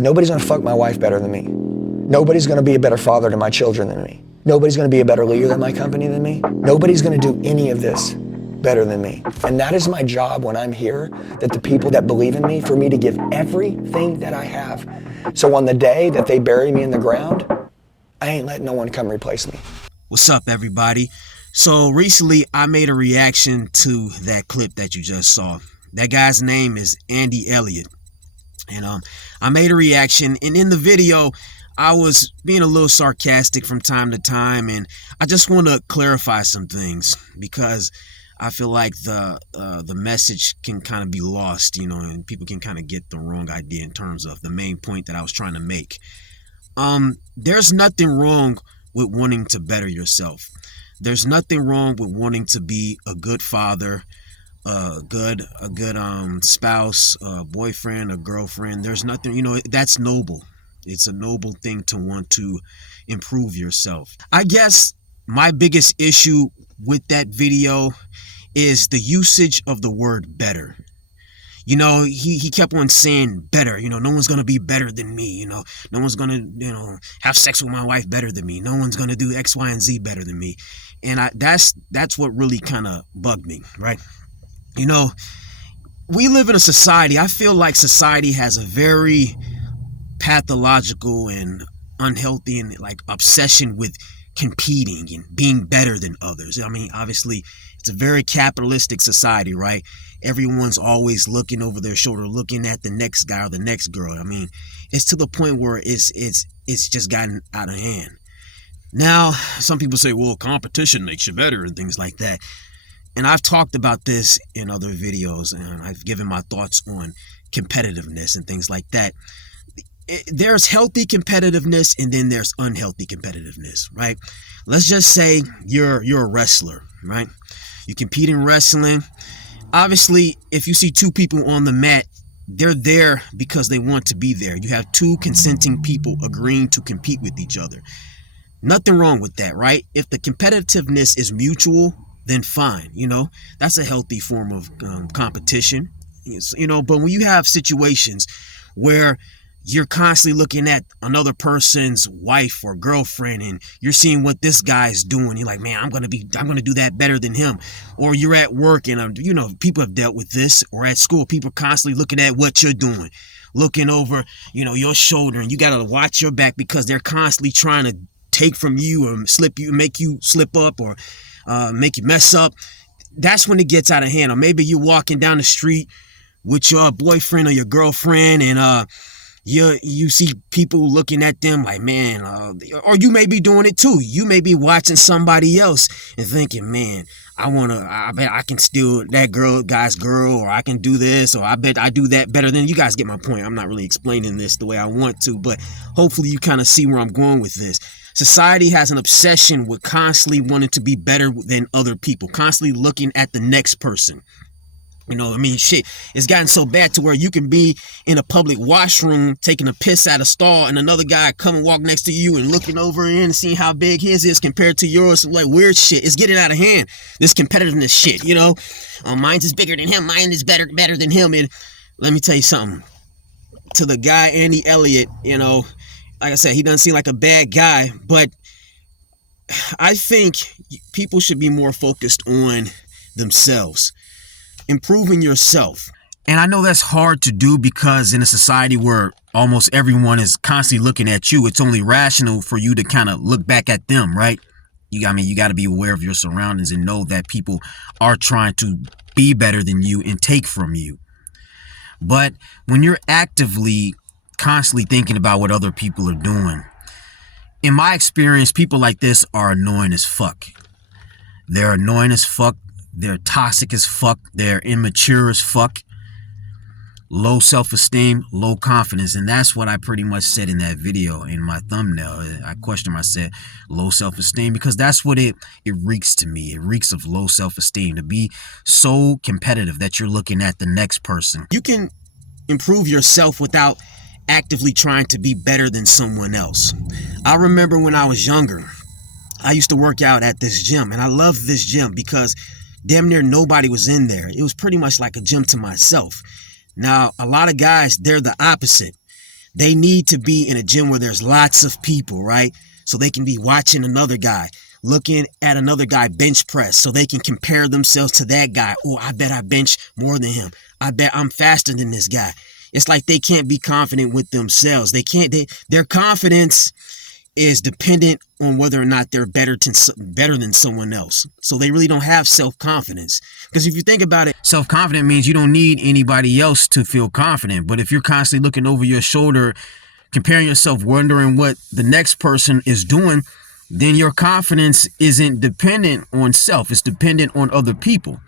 Nobody's gonna fuck my wife better than me. Nobody's gonna be a better father to my children than me. Nobody's gonna be a better leader than my company than me. Nobody's gonna do any of this better than me. And that is my job when I'm here, that the people that believe in me, for me to give everything that I have. So on the day that they bury me in the ground, I ain't letting no one come replace me. What's up, everybody? So recently I made a reaction to that clip that you just saw. That guy's name is Andy Elliott. And I made a reaction, and in the video I was being a little sarcastic from time to time, and I just want to clarify some things because I feel like the message can kind of be lost, and people can kind of get the wrong idea in terms of the main point that I was trying to make. There's nothing wrong with wanting to better yourself. There's nothing wrong with wanting to be a good father, a good spouse, a boyfriend, a girlfriend. There's nothing, that's noble. It's a noble thing to want to improve yourself. I guess my biggest issue with that video is the usage of the word better. He kept on saying better, no one's going to be better than me, no one's going to, have sex with my wife better than me. No one's going to do X, Y, and Z better than me. And that's what really kind of bugged me, right? We live in a society. I feel like society has a very pathological and unhealthy and like obsession with competing and being better than others. I mean, obviously, it's a very capitalistic society, right? Everyone's always looking over their shoulder, looking at the next guy or the next girl. I mean, it's to the point where it's just gotten out of hand. Now, some people say, well, competition makes you better and things like that. And I've talked about this in other videos, and I've given my thoughts on competitiveness and things like that. There's healthy competitiveness, and then there's unhealthy competitiveness, right? Let's just say you're a wrestler, right? You compete in wrestling. Obviously, if you see two people on the mat, they're there because they want to be there. You have two consenting people agreeing to compete with each other. Nothing wrong with that, right? If the competitiveness is mutual, then fine, that's a healthy form of competition, but when you have situations where you're constantly looking at another person's wife or girlfriend and you're seeing what this guy's doing, you're like, man, I'm going to do that better than him. Or you're at work and, people have dealt with this, or at school, people constantly looking at what you're doing, looking over, your shoulder, and you got to watch your back because they're constantly trying to take from you or make you slip up or make you mess up. That's when it gets out of hand. Or maybe you're walking down the street with your boyfriend or your girlfriend, and you see people looking at them like, man, or you may be doing it too. You may be watching somebody else and thinking, man, I bet I can steal that guy's girl, or I can do this, or I bet I do that better than you. Guys get my point. I'm not really explaining this the way I want to, but hopefully you kind of see where I'm going with this. Society has an obsession with constantly wanting to be better than other people, constantly looking at the next person. Shit, it's gotten so bad to where you can be in a public washroom taking a piss at a stall, and another guy come and walk next to you and looking over in and seeing how big his is compared to yours. Like, weird shit. It's getting out of hand. This competitiveness shit, mine's is bigger than him. Mine is better than him. And let me tell you something. To the guy, Andy Elliott, like I said, he doesn't seem like a bad guy, but I think people should be more focused on themselves. Improving yourself. And I know that's hard to do because in a society where almost everyone is constantly looking at you, it's only rational for you to kind of look back at them, right? You got to be aware of your surroundings and know that people are trying to be better than you and take from you. But when you're actively constantly thinking about what other people are doing, in my experience, people like this are annoying as fuck. They're annoying as fuck. They're toxic as fuck. They're immature as fuck. Low self-esteem, low confidence. And that's what I pretty much said in that video in my thumbnail. I questioned, I said low self-esteem because that's what it reeks to me. It reeks of low self-esteem, to be so competitive that you're looking at the next person. You can improve yourself without actively trying to be better than someone else. I remember when I was younger, I used to work out at this gym, and I loved this gym because damn near nobody was in there. It was pretty much like a gym to myself. Now, a lot of guys, they're the opposite. They need to be in a gym where there's lots of people, right? So they can be watching another guy, looking at another guy bench press, so they can compare themselves to that guy. Oh, I bet I bench more than him. I bet I'm faster than this guy. It's like they can't be confident with themselves. Their confidence is dependent on whether or not they're better than someone else. So they really don't have self-confidence. Because if you think about it, self-confident means you don't need anybody else to feel confident. But if you're constantly looking over your shoulder, comparing yourself, wondering what the next person is doing, then your confidence isn't dependent on self. It's dependent on other people.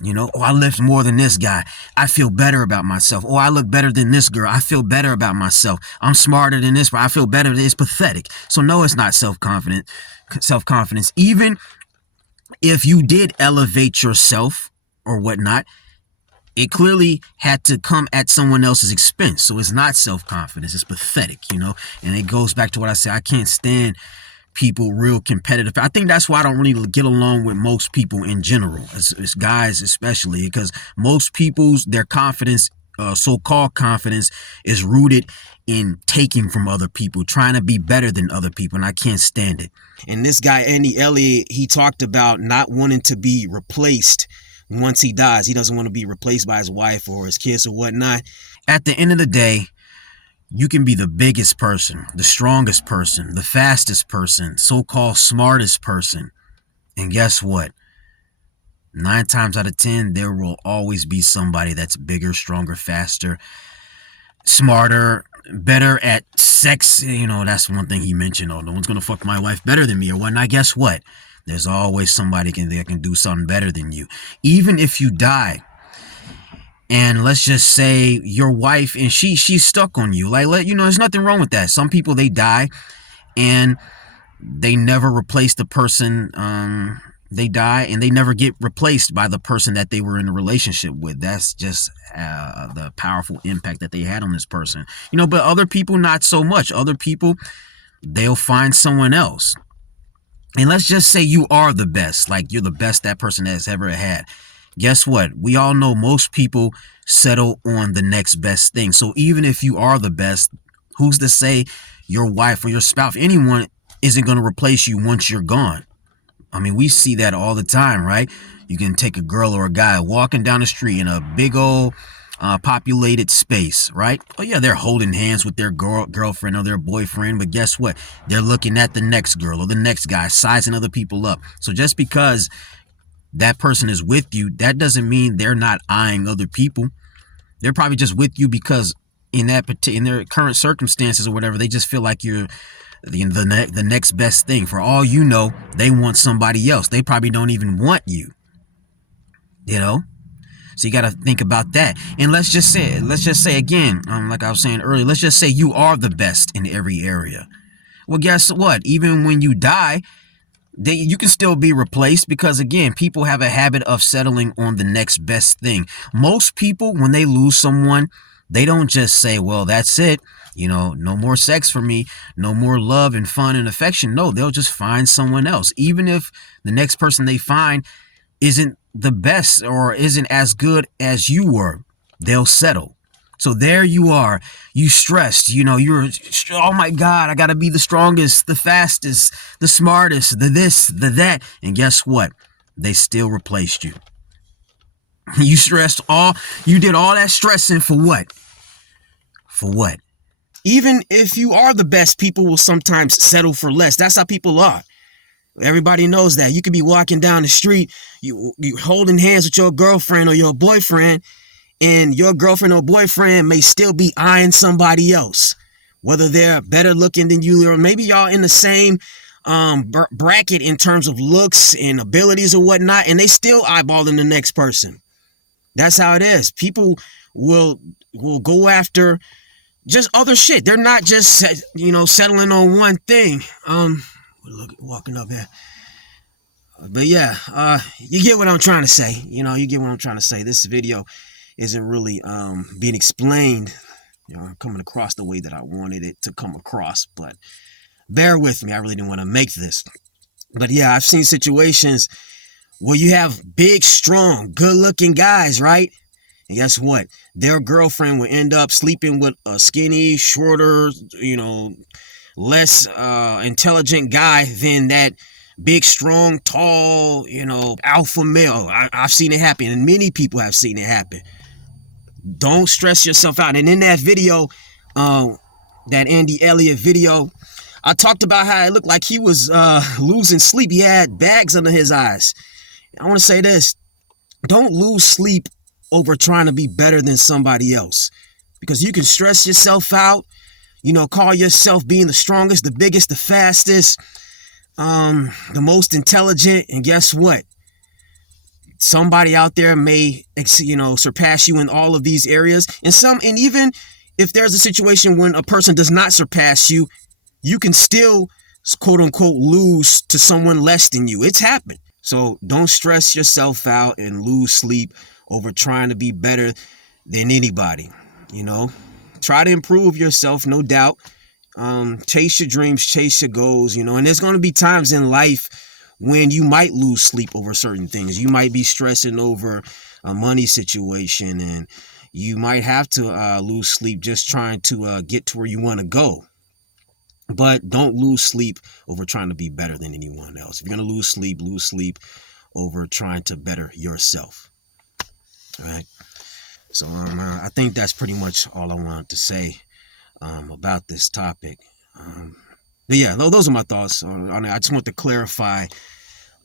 You know, oh, I lift more than this guy. I feel better about myself. Oh, I look better than this girl. I feel better about myself. I'm smarter than this, but I feel better. It's pathetic. So no, it's not self-confidence. Even if you did elevate yourself or whatnot, it clearly had to come at someone else's expense. So it's not self-confidence. It's pathetic, you know, and it goes back to what I say. I can't stand people real competitive. I think that's why I don't really get along with most people in general, as guys especially, because most people's, their confidence, so-called confidence, is rooted in taking from other people, trying to be better than other people, and I can't stand it. And this guy, Andy Elliott, he talked about not wanting to be replaced once he dies. He doesn't want to be replaced by his wife or his kids or whatnot. At the end of the day, you can be the biggest person, the strongest person, the fastest person, so-called smartest person. And guess what? 9 times out of 10, there will always be somebody that's bigger, stronger, faster, smarter, better at sex. You know, that's one thing he mentioned. Oh, no one's going to fuck my wife better than me or whatnot. Guess what? There's always somebody that can do something better than you. Even if you die, and let's just say your wife and she's stuck on you. There's nothing wrong with that. Some people, they die and they never replace the person. They die and they never get replaced by the person that they were in a relationship with. That's just the powerful impact that they had on this person. You know, but other people, not so much. Other people, they'll find someone else. And let's just say you are the best, like you're the best that person has ever had. Guess what? We all know most people settle on the next best thing. So even if you are the best, who's to say your wife or your spouse, anyone, isn't going to replace you once you're gone? I mean, we see that all the time, right? You can take a girl or a guy walking down the street in a big old populated space, right? Oh yeah, they're holding hands with their girlfriend or their boyfriend, but guess what? They're looking at the next girl or the next guy, sizing other people up. So just because that person is with you, that doesn't mean they're not eyeing other people. They're probably just with you because in their current circumstances or whatever, they just feel like you're the next best thing. For all you know, they want somebody else. They probably don't even want you. You know? So you got to think about that. And let's just say again, like I was saying earlier, let's just say you are the best in every area. Well, guess what? Even when you die, you can still be replaced because, again, people have a habit of settling on the next best thing. Most people, when they lose someone, they don't just say, well, that's it. You know, no more sex for me, no more love and fun and affection. No, they'll just find someone else. Even if the next person they find isn't the best or isn't as good as you were, they'll settle. So there you are, you stressed, you know, you're, oh my God, I got to be the strongest, the fastest, the smartest, the this, the that. And guess what? They still replaced you. You did all that stressing for what? For what? Even if you are the best, people will sometimes settle for less. That's how people are. Everybody knows that. You could be walking down the street, you holding hands with your girlfriend or your boyfriend, and your girlfriend or boyfriend may still be eyeing somebody else, whether they're better looking than you, or maybe y'all in the same bracket in terms of looks and abilities or whatnot, and they still eyeballing the next person. That's how it is. People will go after just other shit. They're not just, settling on one thing. Walking up here. But yeah, you get what I'm trying to say. You get what I'm trying to say. This video isn't really being explained, coming across the way that I wanted it to come across. But bear with me. I really didn't want to make this. But yeah, I've seen situations where you have big, strong, good-looking guys, right? And guess what? Their girlfriend will end up sleeping with a skinny, shorter, less intelligent guy than that big, strong, tall, alpha male. I've seen it happen, and many people have seen it happen. Don't stress yourself out. And in that video, that Andy Elliott video, I talked about how it looked like he was losing sleep. He had bags under his eyes. I want to say this. Don't lose sleep over trying to be better than somebody else, because you can stress yourself out, call yourself being the strongest, the biggest, the fastest, the most intelligent. And guess what? Somebody out there may, surpass you in all of these areas. And even if there's a situation when a person does not surpass you, you can still, quote unquote, lose to someone less than you. It's happened. So don't stress yourself out and lose sleep over trying to be better than anybody. Try to improve yourself, no doubt. Chase your dreams, chase your goals, and there's going to be times in life when you might lose sleep over certain things. You might be stressing over a money situation, and you might have to lose sleep just trying to get to where you want to go. But don't lose sleep over trying to be better than anyone else. If you're going to lose sleep over trying to better yourself. All right. So I think that's pretty much all I wanted to say about this topic. But yeah, those are my thoughts on it. I just want to clarify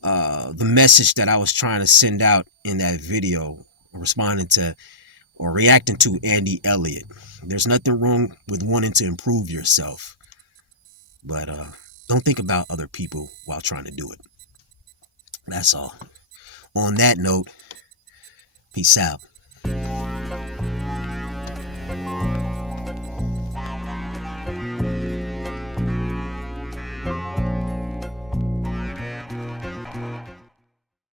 the message that I was trying to send out in that video, responding to or reacting to Andy Elliott. There's nothing wrong with wanting to improve yourself, but don't think about other people while trying to do it. That's all. On that note, peace out.